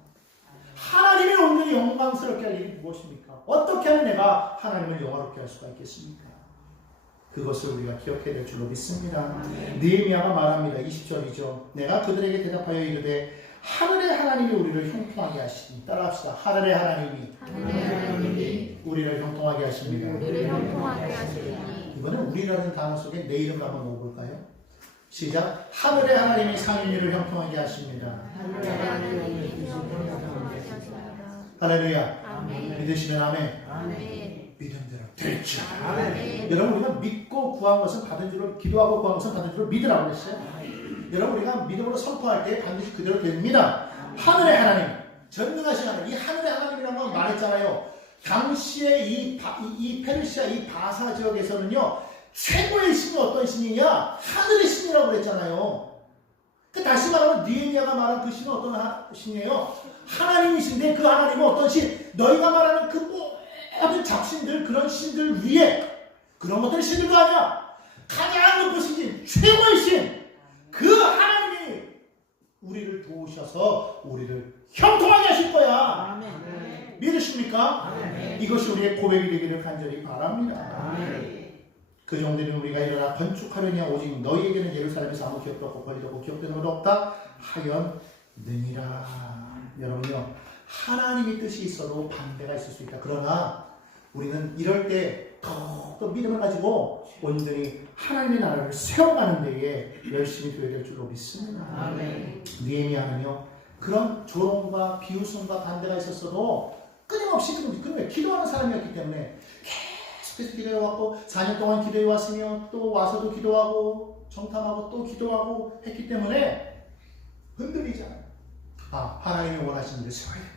하나님의 온전히 영광스럽게 할 일이 무엇입니까? 어떻게 하면 내가 하나님을 영화롭게 할 수가 있겠습니까? 그것을 우리가 기억해야 될 줄로 믿습니다. 느헤미야가 말합니다. 20절이죠. 내가 그들에게 대답하여 이르되 하늘의 하나님이 우리를 형통하게 하시니 따라합시다. 하늘의 하나님이 우리를 형통하게 하십니다. 이번엔 우리라는 단어 속에 내 이름을 한번 넣어볼까요? 시작. 하늘의 하나님이 상인이를 형통하게 하십니다. 할렐루야. 믿으시면 아멘. 믿음대로 될지. 여러분 우리가 믿고 구한 것은 받은 줄로 기도하고 구한 것은 받은 줄로 믿으라고 했어요. 여러분 우리가 믿음으로 선포할 때 반드시 그대로 됩니다. 하늘의 하나님, 전능하신 하나님, 이 하늘의 하나님이라는 건 말했잖아요. 당시에 이 페르시아 이 바사 지역에서는요 최고의 신이 어떤 신이냐? 하늘의 신이라고 그랬잖아요. 다시 말하면 느헤미야가 말한 그 신은 어떤 신이에요? 하나님이신데 그 하나님은 어떤 신? 너희가 말하는 그 모든 잡신들 그런 신들 위에 그런 것들은 신들도 아니야. 가장 높으신 신, 최고의 신. 그 하나님이 우리를 도우셔서 우리를 형통하게 하실 거야. 아멘. 믿으십니까? 아멘. 이것이 우리의 고백이 되기를 간절히 바랍니다. 아멘. 그 정도는 우리가 일어나 건축하려냐 오직 너희에게는 예루살렘에서 아무 기업도 없고 권리도 없고 기업되는 것도 없다 하였느니라. 여러분요 하나님의 뜻이 있어도 반대가 있을 수 있다. 그러나 우리는 이럴 때 더 믿음을 가지고 온전히 하나님의 나라를 세워가는 데에 열심히 되어야 될 줄로 믿습니다. 아멘. 느헤미야는요 그런 조롱과 비웃음과 반대가 있었어도 끊임없이 기도하는 사람이었기 때문에 계속해서 기도해왔고 4년 동안 기도해왔으며 또 와서도 기도하고 정탐하고 또 기도하고 했기 때문에 흔들리지 않아요. 하나님이 원하시는 일을 세워야 된다.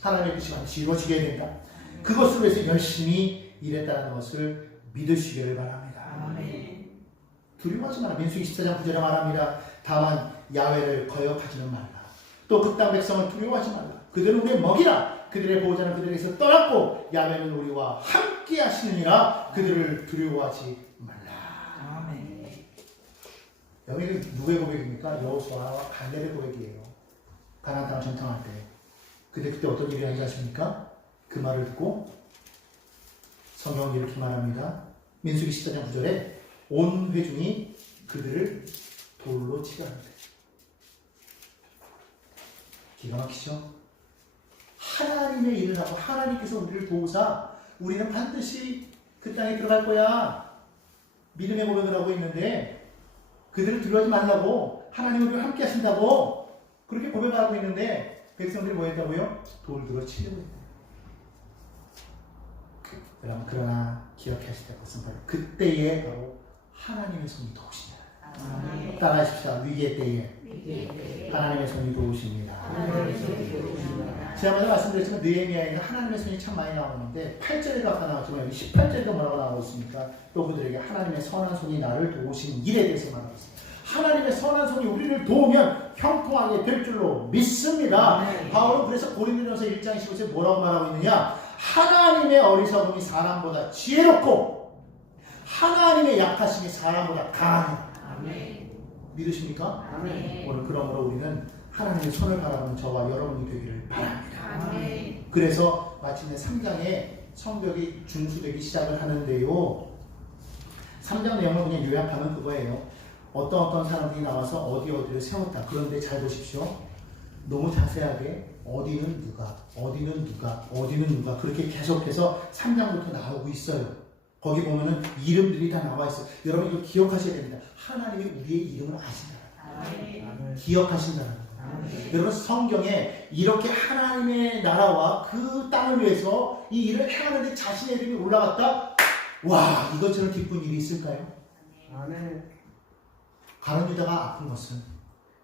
하나님의 뜻이 반드시 이루어지게 된다. 그것을 위해서 열심히 일했다는 것을 믿으시기를 바랍니다. 아멘. 두려워하지 마라. 민수기 14장 9절에 말합니다. 다만 야훼를 거역하지는 말라. 또 그 땅 백성을 두려워하지 말라. 그들은 우리의 먹이라. 그들의 보호자는 그들에게서 떠났고 야훼는 우리와 함께 하시느니라. 그들을 두려워하지 말라. 아멘. 여기는 누구의 고백입니까? 여호수아와 갈렙의 고백이에요. 가나안 땅을 정탐할 때. 그때 어떤 일이 하지 않습니까? 그 말을 듣고 성경은 이렇게 말합니다. 민수기 14장 9절에 온 회중이 그들을 돌로 치려 합니다. 기가 막히죠? 하나님의 일을 하고 하나님께서 우리를 도우사 우리는 반드시 그 땅에 들어갈 거야. 믿음의 고백을 하고 있는데 그들을 두려워하지 말라고 하나님 우리와 함께 하신다고 그렇게 고백을 하고 있는데 백성들이 뭐 했다고요? 돌 들어 치려고 했다. 여러분 그러나 기억하실 것은 바로 그때에 바로 하나님의 손이 도우시냐. 따라하십시다. 위기의 때에 하나님의 손이 도우십니다. 지난번에 말씀드렸지만 느헤미야에는 하나님의 손이 참 많이 나오는데 8절에도 아까 나왔지만 여기 18절에도 뭐라고 나오고 있습니까? 또 그들에게 하나님의 선한 손이 나를 도우신 일에 대해서 말하고 있습니다. 하나님의 선한 손이 우리를 도우면 형통하게 될 줄로 믿습니다. 바울은 그래서 고린도전서 1장 15절에 뭐라고 말하고 있느냐? 하나님의 어리석음이 사람보다 지혜롭고 하나님의 약하심이 사람보다 강하다. 믿으십니까? 아멘. 오늘 그러므로 우리는 하나님의 손을 바라보는 저와 여러분이 되기를 바랍니다. 아멘. 그래서 마침내 3장에 성벽이 준수되기 시작을 하는데요. 3장 내용을 그냥 요약하면 그거예요. 어떤 사람들이 나와서 어디를 세웠다. 그런데 잘 보십시오. 너무 자세하게 어디는 누가 그렇게 계속해서 3장부터 나오고 있어요. 거기 보면은 이름들이 다 나와 있어요. 여러분 이거 기억하셔야 됩니다. 하나님이 우리의 이름을 아신다. 기억하신다는 거예요. 여러분 성경에 이렇게 하나님의 나라와 그 땅을 위해서 이 일을 행하는데 자신의 이름이 올라갔다? 와, 이것처럼 기쁜 일이 있을까요? 가룟 유다가 아픈 것은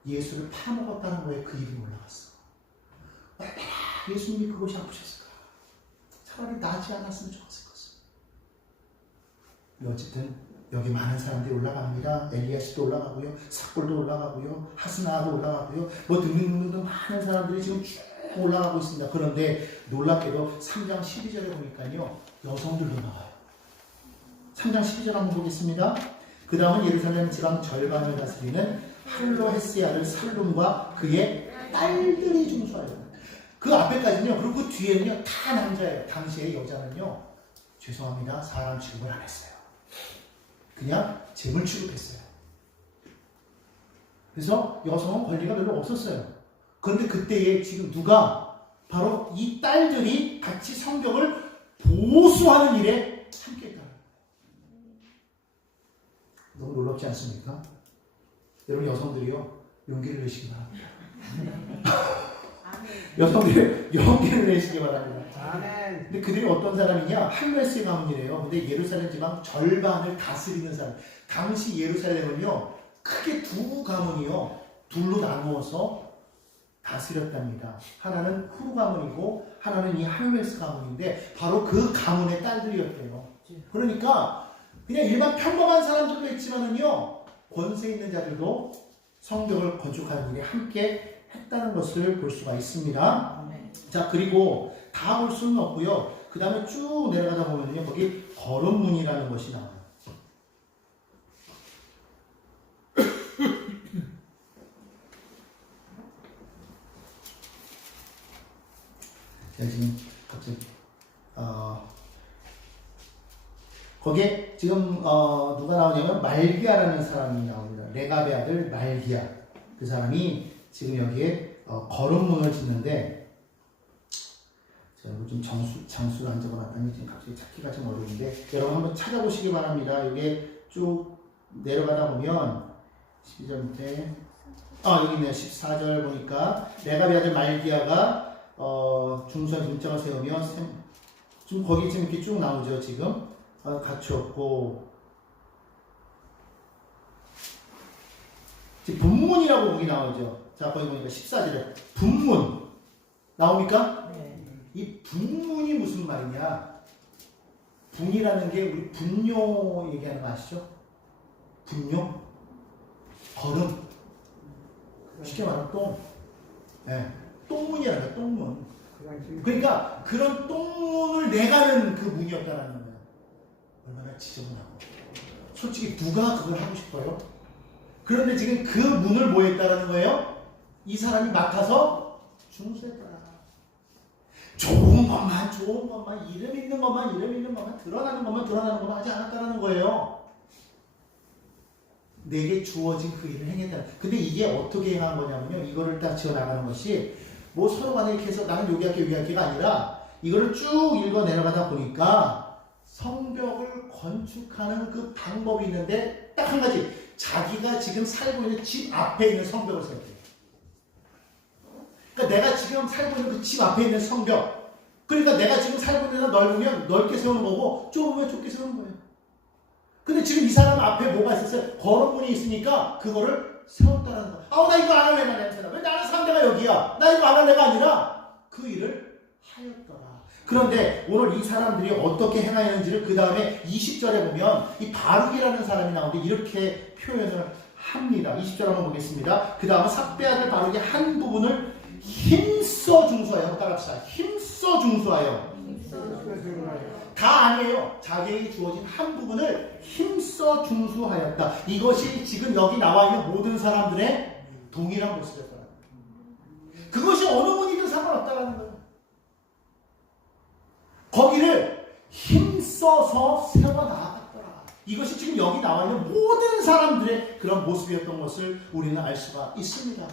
예수를 파먹었다는 거에 그 이름이 올라갔어. 왜 예수님이 그것이 아프셨을까? 차라리 나지 않았으면 좋았을 것을. 어쨌든 여기 많은 사람들이 올라갑니다. 엘리야시도 올라가고요, 삭볼도 올라가고요, 하스나도 올라가고요, 뭐 등등등등 많은 사람들이 지금 쭉 올라가고 있습니다. 그런데 놀랍게도 3장 12절에 보니까요, 여성들도 나와요. 3장 12절 한번 보겠습니다. 그 다음은 예루살렘 지방 절반을 다스리는 할로헤스의 아들 살룸과 그의 딸들이 중수하여. 그 앞에까지는요, 그리고 그 뒤에는요, 다 남자예요. 당시의 여자는요, 죄송합니다, 사람 취급을 안 했어요. 그냥 재물 취급했어요. 그래서 여성은 권리가 별로 없었어요. 그런데 그때에 지금 누가 바로 이 딸들이 같이 성경을 보수하는 일에 함께했다. 너무 놀랍지 않습니까? 여러분 여성들이요, 용기를 내시기 바랍니다. 여성들이 용기를 내시기 바랍니다. 근데 그들이 어떤 사람이냐? 할로헤스의 가문이래요. 근데 예루살렘 지방 절반을 다스리는 사람. 당시 예루살렘은요, 크게 두 가문이요, 둘로 나누어서 다스렸답니다. 하나는 후루 가문이고 하나는 이 할로헤스 가문인데 바로 그 가문의 딸들이었대요. 그러니까 그냥 일반 평범한 사람들도 있지만은요, 권세 있는 자들도 성벽을 건축하는 일에 함께 했다는 것을 볼 수가 있습니다. 자, 그리고 다 볼 수는 없고요. 그 다음에 쭉 내려가다 보면요, 거기 거름문이라는 것이 나와요. 제가 지금 갑자기 거기에 지금 누가 나오냐면 말기야라는 사람이 나옵니다. 레갑의 아들 말기야. 그 사람이 지금 여기에 거름문을 짓는데, 제가 좀 장수를 안 적어놨더니 지금 갑자기 찾기가 좀 어려운데, 여러분 한번 찾아보시기 바랍니다. 이게 쭉 내려가다 보면 12절 밑에 여기 있네요. 14절 보니까 레갑의 아들 말기야가 중수한 문짝을 세우며 좀 거기 지금 이렇게 쭉 나오죠. 지금 갖추었고, 지금 분문이라고 거기 나오죠. 자, 거기 보니까 14절에 분문 나옵니까? 네. 이 분문이 무슨 말이냐? 분이라는 게 우리 분뇨 얘기하는 거 아시죠? 분뇨? 거름. 쉽게 말하면 똥. 네. 똥문이라는 거야, 똥문. 그러니까 그런 똥문을 내가는 그 문이었다라는 거예요. 얼마나 지저분하고. 솔직히 누가 그걸 하고 싶어요? 그런데 지금 그 문을 뭐 했다라는 거예요? 이 사람이 맡아서 중수했다. 좋은 것만, 이름 있는 것만, 드러나는 것만 하지 않았다라는 거예요. 내게 주어진 그 일을 행했다. 근데 이게 어떻게 행한 거냐면요, 이거를 딱 지어나가는 것이 뭐 서로 간에 이렇게 해서 나는 여기 할게가 아니라, 이거를 쭉 읽어 내려가다 보니까 성벽을 건축하는 그 방법이 있는데 딱 한 가지, 자기가 지금 살고 있는 집 앞에 있는 성벽을 세워요. 그러니까 내가 지금 살고 있는 그 집 앞에 있는 성벽, 그러니까 내가 지금 살고 있는 데가 넓으면 넓게 세우는 거고 좁으면 좁게 세우는 거예요. 근데 지금 이 사람 앞에 뭐가 있었어요? 거름문이 있으니까 그거를 세웠다는 거. 나 이거 안 할래, 나 냄새나. 왜 나는 상대가 여기야? 나 이거 안 할래가 아니라 그 일을 하였더라. 그런데 오늘 이 사람들이 어떻게 행하였는지를 그 다음에 20절에 보면 이 바룩이라는 사람이 나오는데 이렇게 표현을 합니다. 20절 한번 보겠습니다. 그 다음은 삭배 아들 바룩의 한 부분을 힘써 중수하여. 한번 따라합시다. 힘써 중수하여. 다 아니에요. 자기에게 주어진 한 부분을 힘써 중수하였다. 이것이 지금 여기 나와 있는 모든 사람들의 동일한 모습이었다. 그것이 어느 분이든 상관없다는 거예요. 거기를 힘써서 세워나갔더라. 이것이 지금 여기 나와 있는 모든 사람들의 그런 모습이었던 것을 우리는 알 수가 있습니다.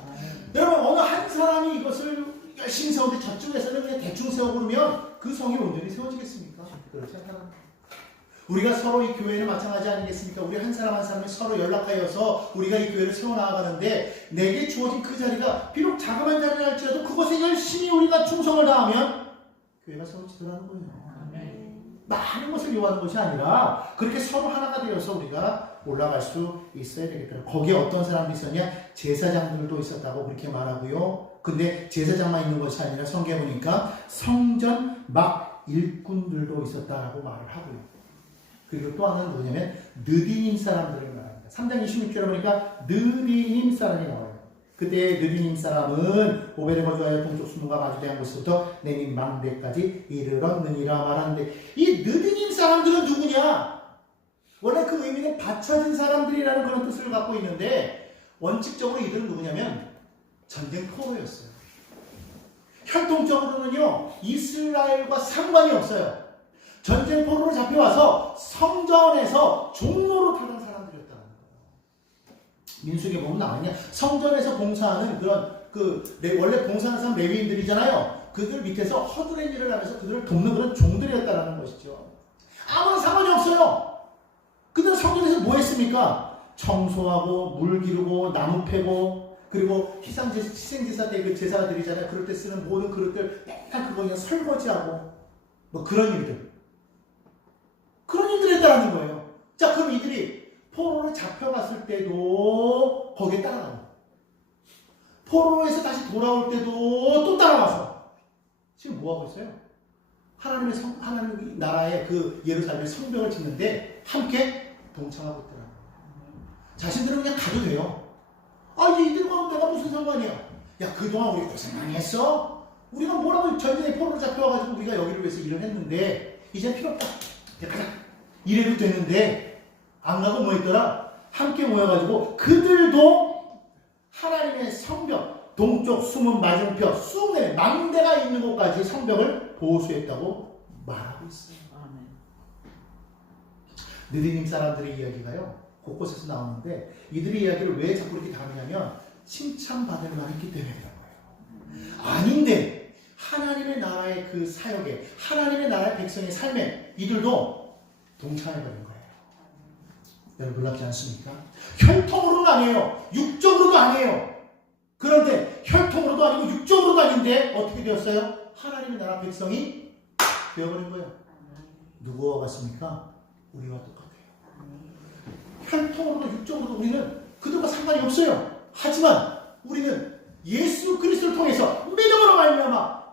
여러분, 어느 한 사람이 이것을 열심히 세우는데 저쪽에서는 그냥 대충 세우고 그러면 그 성이 온전히 세워지겠습니까? 그렇지 않다. 우리가 서로 이 교회는 마찬가지 아니겠습니까? 우리 한 사람 한 사람이 서로 연락하여서 우리가 이 교회를 세워나가는데 내게 주어진 그 자리가 비록 자그마한 자리라 할지라도 그것에 열심히 우리가 충성을 다하면 교회가 세워지더라는 거예요. 많은 것을 요하는 것이 아니라 그렇게 서로 하나가 되어서 우리가 올라갈 수 있어야 되겠다. 거기에 어떤 사람들이 있었냐? 제사장들도 있었다고 그렇게 말하고요. 근데 제사장만 있는 것이 아니라 성경에 보니까 성전 막 일꾼들도 있었다라고 말을 하고요. 그리고 또 하나는 뭐냐면 느디님 사람들을 말합니다. 3장 26절에 보니까 느디님 사람이 나와요. 그때 느디님 사람은 오벨의 거주하여 동쪽 수문과 마주대한 곳부터 내민 망대까지 이르렀느니라 말하는데 이 느디님 사람들은 누구냐? 원래 그 의미는 받쳐진 사람들이라는 그런 뜻을 갖고 있는데 원칙적으로 이들은 누구냐면 전쟁 포로였어요. 혈통적으로는요 이스라엘과 상관이 없어요. 전쟁 포로로 잡혀와서 성전에서 종로로 타던 사람들이었다는 거예요. 민수기에 보면 나오냐? 성전에서 봉사하는 그런 원래 봉사하는 사람 레위인들이잖아요. 그들 밑에서 허드렛 일을 하면서 그들을 돕는 그런 종들이었다는 것이죠. 아무런 상관이 없어요. 그들은 성전에서 뭐 했습니까? 청소하고 물 기르고 나무 패고 그리고 희생제사 때 그 제사가 드리잖아요. 그럴 때 쓰는 모든 그릇들 맨날 그거 그냥 설거지하고 뭐 그런 일들 했다는 거예요. 자, 그럼 이들이 포로로 잡혀갔을 때도 거기에 따라가고 포로에서 다시 돌아올 때도 또 따라가서 지금 뭐 하고 있어요? 하나님 나라의 그 예루살렘 성벽을 짓는데 함께 동참하고 있더라고요. 자신들은 그냥 가도 돼요. 이들과 내가 무슨 상관이야? 야, 그동안 우리 고생 많이 했어? 우리가 뭐라고 전쟁에 포로로 잡혀와가지고 우리가 여기를 위해서 일을 했는데 이제 필요 없다. 가자. 이래도 되는데 안 가고 뭐 했더라? 함께 모여가지고 그들도 하나님의 성벽 동쪽 수문 맞은편 수문에 망대가 있는 곳까지 성벽을 보수했다고 말하고 있어요. 느디님 사람들의 이야기가요 곳곳에서 나오는데 이들의 이야기를 왜 자꾸 이렇게 다루냐면 칭찬받을 만했기 때문이라는 거예요. 아닌데 하나님의 나라의 그 사역에 하나님의 나라의 백성의 삶에 이들도 동참해버린 거예요. 여러분 놀랍지 않습니까? 혈통으로는 아니에요. 육적으로도 아니에요. 그런데 혈통으로도 아니고 육적으로도 아닌데 어떻게 되었어요? 하나님의 나라 백성이 되어버린 거예요. 누구와 같습니까? 우리와 똑같아요. 혈통으로도 육적으로도 우리는 그들과 상관이 없어요. 하지만 우리는 예수 그리스도를 통해서 믿음으로 말미암아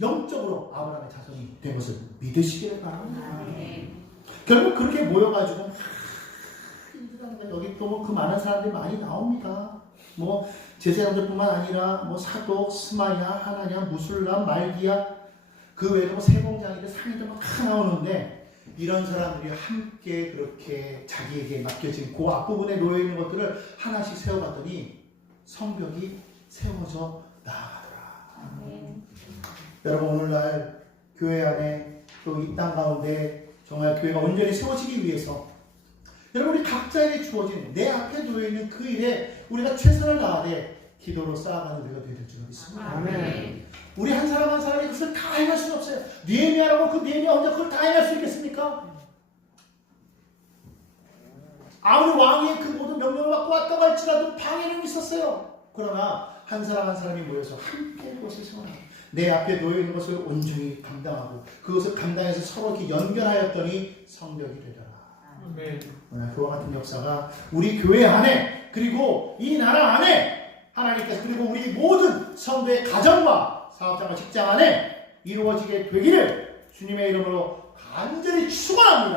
영적으로 아브라함의 자손이 된 것을 믿으시기를 바랍니다. 결국 그렇게 모여가지고 여기 또 그 많은 사람들이 많이 나옵니다. 뭐 제사장들뿐만 아니라 뭐 사독, 스마야, 하나냐, 무술람, 말기야 그 외에도 뭐 세공장이들 상인들 막 다 나오는데 이런 사람들이 함께 그렇게 자기에게 맡겨진 그 앞부분에 놓여있는 것들을 하나씩 세워봤더니 성벽이 세워져 나아가더라. 여러분 오늘날 교회 안에 또 이 땅 가운데 정말 교회가 온전히 세워지기 위해서 여러분 우리 각자에게 주어진 내 앞에 놓여있는 그 일에 우리가 최선을 다하되 기도로 쌓아가는 우리가 되어야 될 줄 믿습니다. 아멘. 우리 한 사람 한 사람이 그것을 다 해낼 수는 없어요. 느헤미야라고 그 느헤미야 혼자 그걸 다 해낼 수 있겠습니까? 아무리 왕의 그 모든 명령을 받고 왔다고 할지라도 방해는 있었어요. 그러나 한 사람 한 사람이 모여서 함께 그것을 세워나가요. 내 앞에 놓여있는 것을 온전히 감당하고 그것을 감당해서 서로 이렇게 연결하였더니 성벽이 되더라. 그와 같은 역사가 우리 교회 안에 그리고 이 나라 안에 하나님께서 그리고 우리 모든 성도의 가정과 사업장과 직장 안에 이루어지게 되기를 주님의 이름으로 간절히 축원합니다.